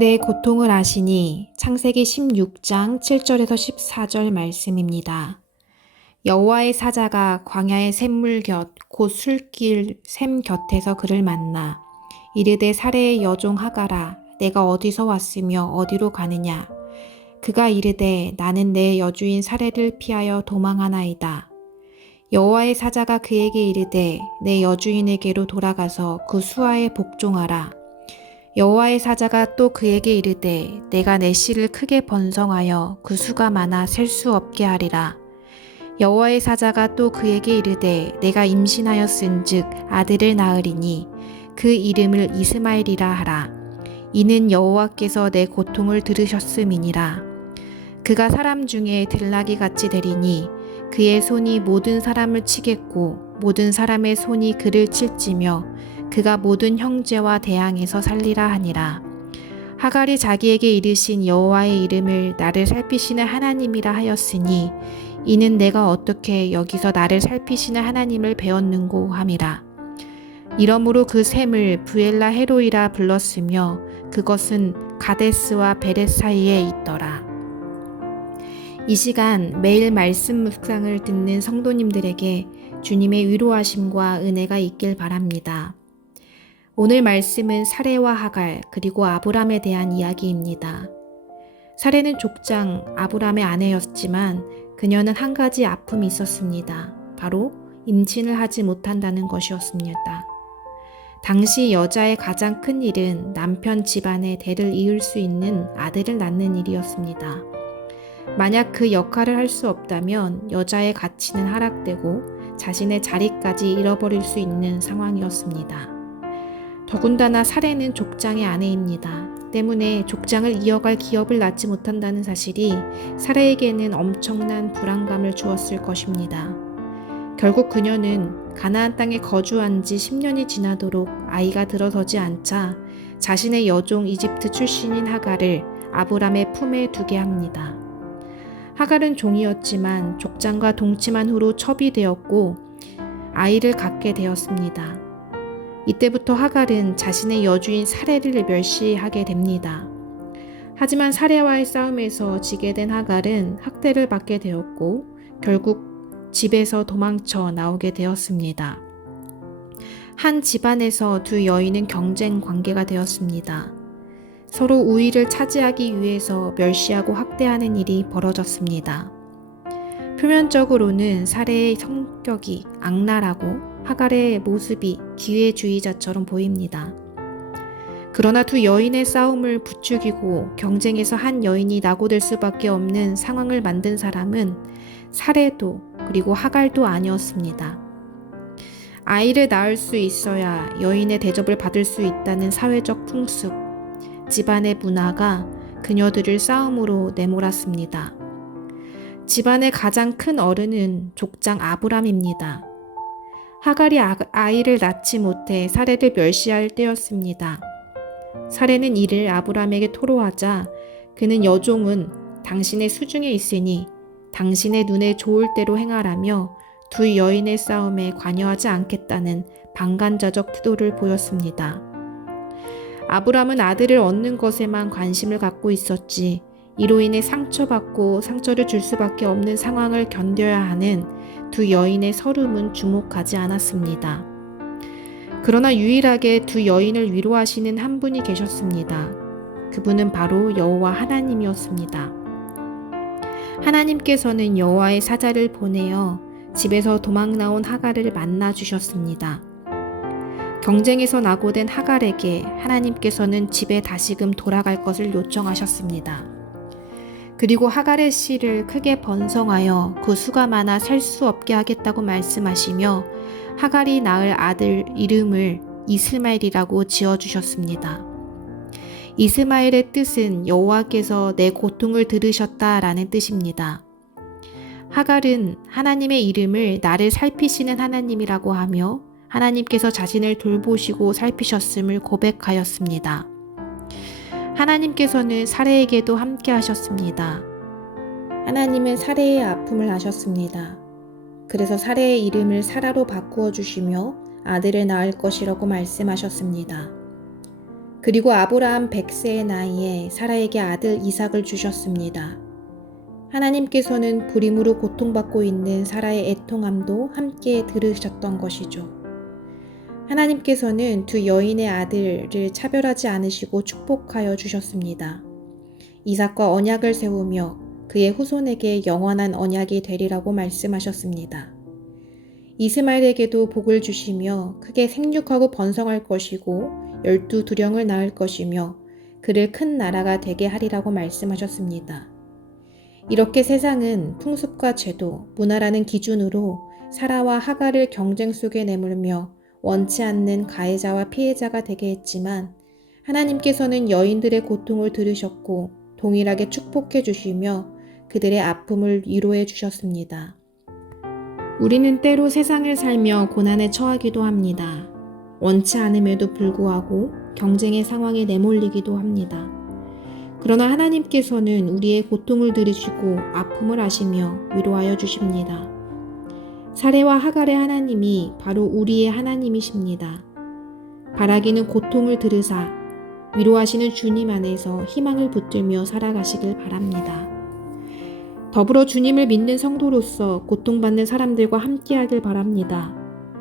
내 고통을 아시니 창세기 16장 7절에서 14절 말씀입니다. 여호와의 사자가 광야의 샘물 곁 곧 술길 샘 곁에서 그를 만나 이르되 사레의 여종 하가라 내가 어디서 왔으며 어디로 가느냐. 그가 이르되 나는 내 여주인 사레를 피하여 도망하나이다. 여호와의 사자가 그에게 이르되 내 여주인에게로 돌아가서 그 수하에 복종하라. 여호와의 사자가 또 그에게 이르되 내가 내 씨를 크게 번성하여 그 수가 많아 셀 수 없게 하리라. 여호와의 사자가 또 그에게 이르되 내가 임신하였은즉 아들을 낳으리니 그 이름을 이스마엘이라 하라. 이는 여호와께서 내 고통을 들으셨음이니라. 그가 사람 중에 들나귀 같이 되리니 그의 손이 모든 사람을 치겠고 모든 사람의 손이 그를 칠지며 그가 모든 형제와 대항해서 살리라 하니라. 하갈이 자기에게 이르신 여호와의 이름을 나를 살피시는 하나님이라 하였으니 이는 내가 어떻게 여기서 나를 살피시는 하나님을 배웠는고 함이라. 이러므로 그 샘을 부엘라 헤로이라 불렀으며 그것은 가데스와 베렛 사이에 있더라. 이 시간 매일 말씀 묵상을 듣는 성도님들에게 주님의 위로하심과 은혜가 있길 바랍니다. 오늘 말씀은 사레와 하갈 그리고 아브람에 대한 이야기입니다. 사레는 족장 아브람의 아내였지만 그녀는 한 가지 아픔이 있었습니다. 바로 임신을 하지 못한다는 것이었습니다. 당시 여자의 가장 큰 일은 남편 집안의 대를 이을 수 있는 아들을 낳는 일이었습니다. 만약 그 역할을 할 수 없다면 여자의 가치는 하락되고 자신의 자리까지 잃어버릴 수 있는 상황이었습니다. 더군다나 사레는 족장의 아내입니다. 때문에 족장을 이어갈 기업을 낳지 못한다는 사실이 사레에게는 엄청난 불안감을 주었을 것입니다. 결국 그녀는 가나안 땅에 거주한 지 10년이 지나도록 아이가 들어서지 않자 자신의 여종 이집트 출신인 하갈을 아브람의 품에 두게 합니다. 하갈은 종이었지만 족장과 동침한 후로 첩이 되었고 아이를 갖게 되었습니다. 이때부터 하갈은 자신의 여주인 사레를 멸시하게 됩니다. 하지만 사레와의 싸움에서 지게 된 하갈은 학대를 받게 되었고 결국 집에서 도망쳐 나오게 되었습니다. 한 집안에서 두 여인은 경쟁 관계가 되었습니다. 서로 우위를 차지하기 위해서 멸시하고 학대하는 일이 벌어졌습니다. 표면적으로는 사레의 성격이 악랄하고 하갈의 모습이 기회주의자처럼 보입니다. 그러나 두 여인의 싸움을 부추기고 경쟁에서 한 여인이 낙오될 수밖에 없는 상황을 만든 사람은 사레도 그리고 하갈도 아니었습니다. 아이를 낳을 수 있어야 여인의 대접을 받을 수 있다는 사회적 풍습, 집안의 문화가 그녀들을 싸움으로 내몰았습니다. 집안의 가장 큰 어른은 족장 아브람입니다. 하갈이 아이를 낳지 못해 사레를 멸시할 때였습니다. 사레는 이를 아브람에게 토로하자 그는 여종은 당신의 수중에 있으니 당신의 눈에 좋을 대로 행하라며 두 여인의 싸움에 관여하지 않겠다는 방관자적 태도를 보였습니다. 아브람은 아들을 얻는 것에만 관심을 갖고 있었지 이로 인해 상처받고 상처를 줄 수밖에 없는 상황을 견뎌야 하는 두 여인의 서름은 주목하지 않았습니다. 그러나 유일하게 두 여인을 위로하시는 한 분이 계셨습니다. 그분은 바로 여호와 하나님이었습니다. 하나님께서는 여호와의 사자를 보내어 집에서 도망 나온 하갈을 만나 주셨습니다. 경쟁에서 낙오된 하갈에게 하나님께서는 집에 다시금 돌아갈 것을 요청하셨습니다. 그리고 하갈의 씨를 크게 번성하여 그 수가 많아 셀 수 없게 하겠다고 말씀하시며 하갈이 낳을 아들 이름을 이스마엘이라고 지어주셨습니다. 이스마엘의 뜻은 여호와께서 내 고통을 들으셨다라는 뜻입니다. 하갈은 하나님의 이름을 나를 살피시는 하나님이라고 하며 하나님께서 자신을 돌보시고 살피셨음을 고백하였습니다. 하나님께서는 사레에게도 함께 하셨습니다. 하나님은 사레의 아픔을 아셨습니다. 그래서 사레의 이름을 사라로 바꾸어 주시며 아들을 낳을 것이라고 말씀하셨습니다. 그리고 아브라함 100세의 나이에 사라에게 아들 이삭을 주셨습니다. 하나님께서는 불임으로 고통받고 있는 사라의 애통함도 함께 들으셨던 것이죠. 하나님께서는 두 여인의 아들을 차별하지 않으시고 축복하여 주셨습니다. 이삭과 언약을 세우며 그의 후손에게 영원한 언약이 되리라고 말씀하셨습니다. 이스마엘에게도 복을 주시며 크게 생육하고 번성할 것이고 12두령을 낳을 것이며 그를 큰 나라가 되게 하리라고 말씀하셨습니다. 이렇게 세상은 풍습과 제도, 문화라는 기준으로 사라와 하갈을 경쟁 속에 내몰며 원치 않는 가해자와 피해자가 되게 했지만 하나님께서는 여인들의 고통을 들으셨고 동일하게 축복해 주시며 그들의 아픔을 위로해 주셨습니다. 우리는 때로 세상을 살며 고난에 처하기도 합니다. 원치 않음에도 불구하고 경쟁의 상황에 내몰리기도 합니다. 그러나 하나님께서는 우리의 고통을 들으시고 아픔을 아시며 위로하여 주십니다. 사레와 하갈의 하나님이 바로 우리의 하나님이십니다. 바라기는 고통을 들으사 위로하시는 주님 안에서 희망을 붙들며 살아가시길 바랍니다. 더불어 주님을 믿는 성도로서 고통받는 사람들과 함께하길 바랍니다.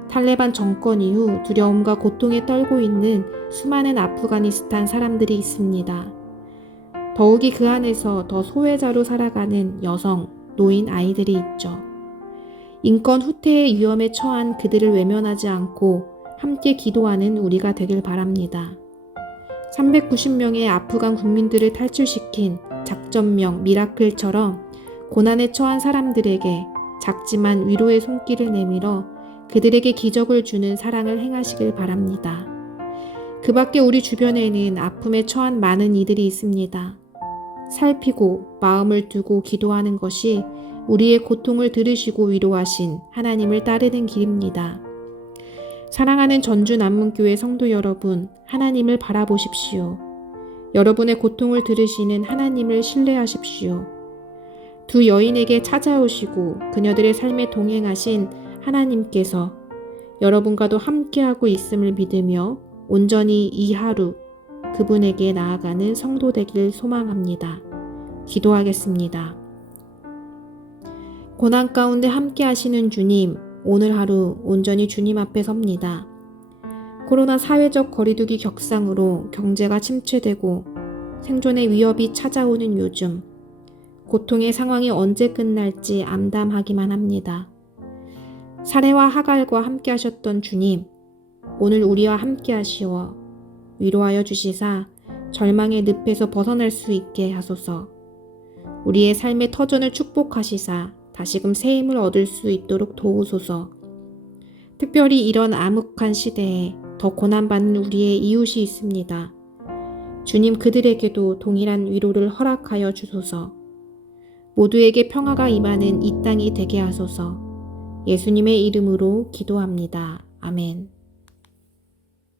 탈레반 정권 이후 두려움과 고통에 떨고 있는 수많은 아프가니스탄 사람들이 있습니다. 더욱이 그 안에서 더 소외자로 살아가는 여성, 노인, 아이들이 있죠. 인권 후퇴의 위험에 처한 그들을 외면하지 않고 함께 기도하는 우리가 되길 바랍니다. 390명의 아프간 국민들을 탈출시킨 작전명 미라클처럼 고난에 처한 사람들에게 작지만 위로의 손길을 내밀어 그들에게 기적을 주는 사랑을 행하시길 바랍니다. 그 밖에 우리 주변에는 아픔에 처한 많은 이들이 있습니다. 살피고 마음을 두고 기도하는 것이 우리의 고통을 들으시고 위로하신 하나님을 따르는 길입니다. 사랑하는 전주남문교회 성도 여러분, 하나님을 바라보십시오. 여러분의 고통을 들으시는 하나님을 신뢰하십시오. 두 여인에게 찾아오시고 그녀들의 삶에 동행하신 하나님께서 여러분과도 함께하고 있음을 믿으며 온전히 이 하루 그분에게 나아가는 성도 되길 소망합니다. 기도하겠습니다. 고난 가운데 함께 하시는 주님, 오늘 하루 온전히 주님 앞에 섭니다. 코로나 사회적 거리두기 격상으로 경제가 침체되고 생존의 위협이 찾아오는 요즘, 고통의 상황이 언제 끝날지 암담하기만 합니다. 사레와 하갈과 함께 하셨던 주님, 오늘 우리와 함께 하시어 위로하여 주시사 절망의 늪에서 벗어날 수 있게 하소서. 우리의 삶의 터전을 축복하시사 다시금 새 힘을 얻을 수 있도록 도우소서. 특별히 이런 암흑한 시대에 더 고난받는 우리의 이웃이 있습니다. 주님 그들에게도 동일한 위로를 허락하여 주소서. 모두에게 평화가 임하는 이 땅이 되게 하소서. 예수님의 이름으로 기도합니다. 아멘.